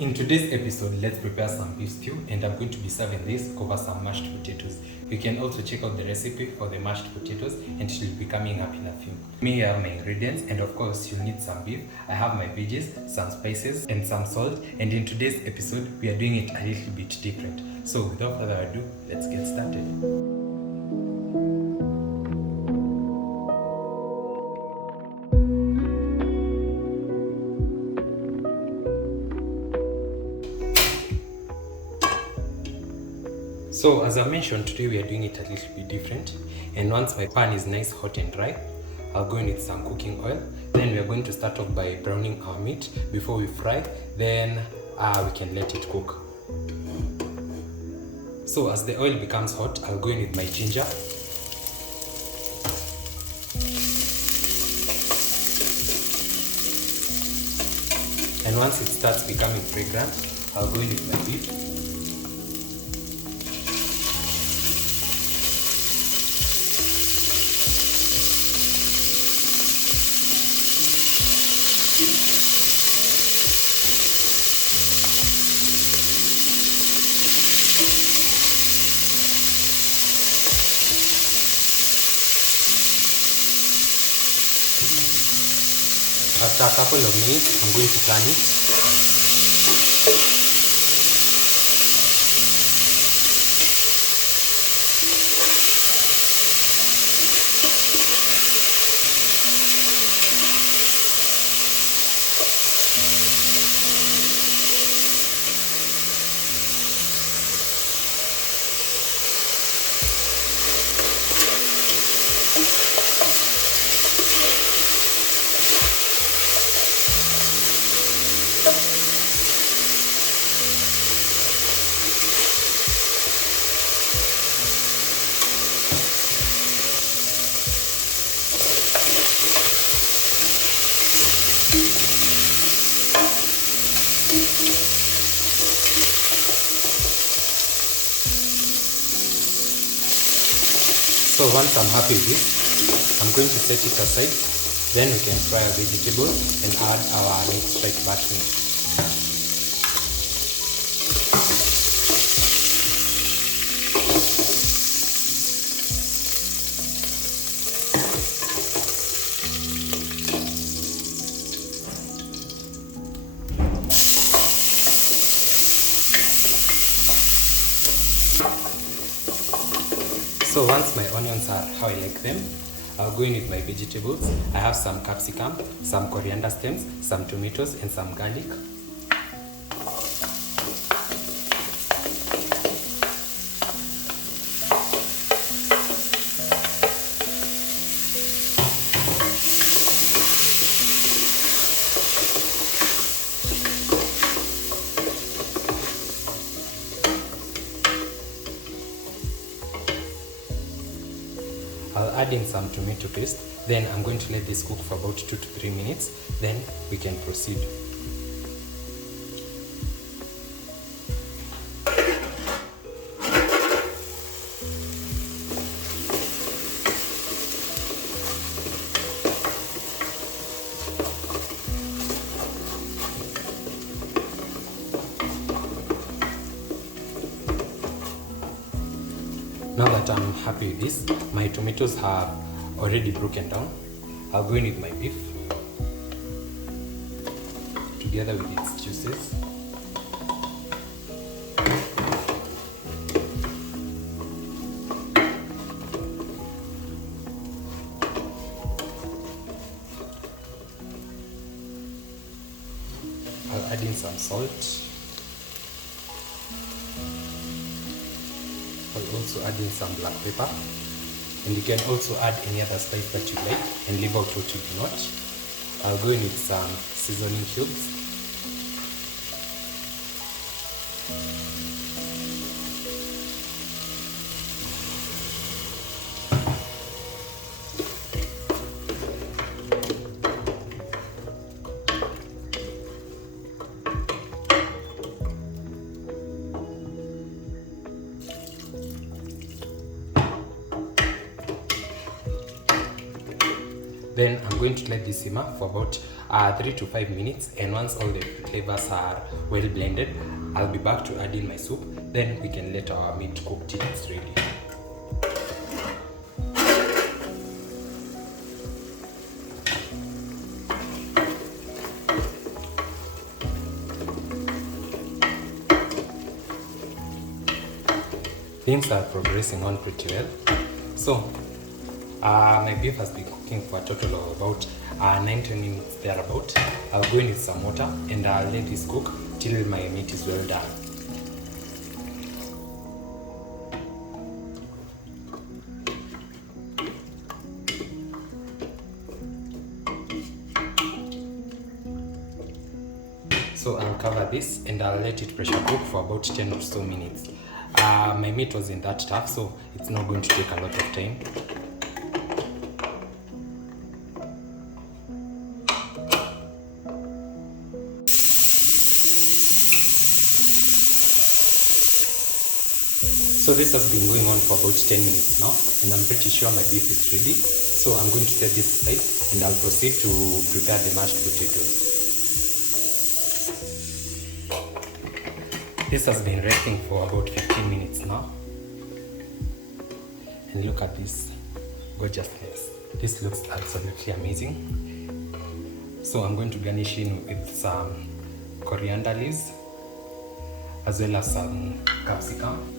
In today's episode, let's prepare some beef stew, and I'm going to be serving this over some mashed potatoes. You can also check out the recipe for the mashed potatoes, and it will be coming up in a few. Me, here have my ingredients, and of course you'll need some beef. I have my veggies, some spices, and some salt. And in today's episode, we are doing it a little bit different. So without further ado, let's get started. So as I mentioned, today we are doing it a little bit different, and once my pan is nice, hot and dry, I'll go in with some cooking oil. Then we are going to start off by browning our meat before we fry, then we can let it cook. So as the oil becomes hot, I'll go in with my ginger, and once it starts becoming fragrant, I'll go in with my beef. After a couple of minutes, I'm going to turn it. So once I'm happy with this, I'm going to set it aside. Then we can fry our vegetables and add our meat straight back in. So once my onions are how I like them, I'll go in with my vegetables. I have some capsicum, some coriander stems, some tomatoes, and some garlic. I'll add in some tomato paste, then I'm going to let this cook for about 2 to 3 minutes, then we can proceed. Now that I'm happy with this, my tomatoes have already broken down. I'll go in with my beef together with its juices. I'll add in some salt. I'll also add in some black pepper, and you can also add any other spice that you like and leave out what you do not. I'll go in with some seasoning cubes. Then I'm going to let this simmer for about 3 to 5 minutes, and once all the flavors are well blended, I'll be back to add in my soup. Then we can let our meat cook till it's ready. Things are progressing on pretty well. So my beef has been cooking for a total of about 90 minutes thereabout. I'll go in with some water and I'll let this cook till my meat is well done. So I'll cover this and I'll let it pressure cook for about 10 or so minutes. My meat was in that tough, so it's not going to take a lot of time. So this has been going on for about 10 minutes now, and I'm pretty sure my beef is ready. So I'm going to set this aside and I'll proceed to prepare the mashed potatoes. This has been resting for about 15 minutes now. And look at this gorgeousness. This looks absolutely amazing. So I'm going to garnish in with some coriander leaves as well as some capsicum.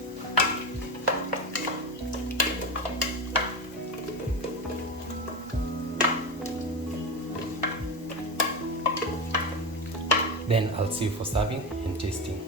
Then I'll see you for serving and tasting.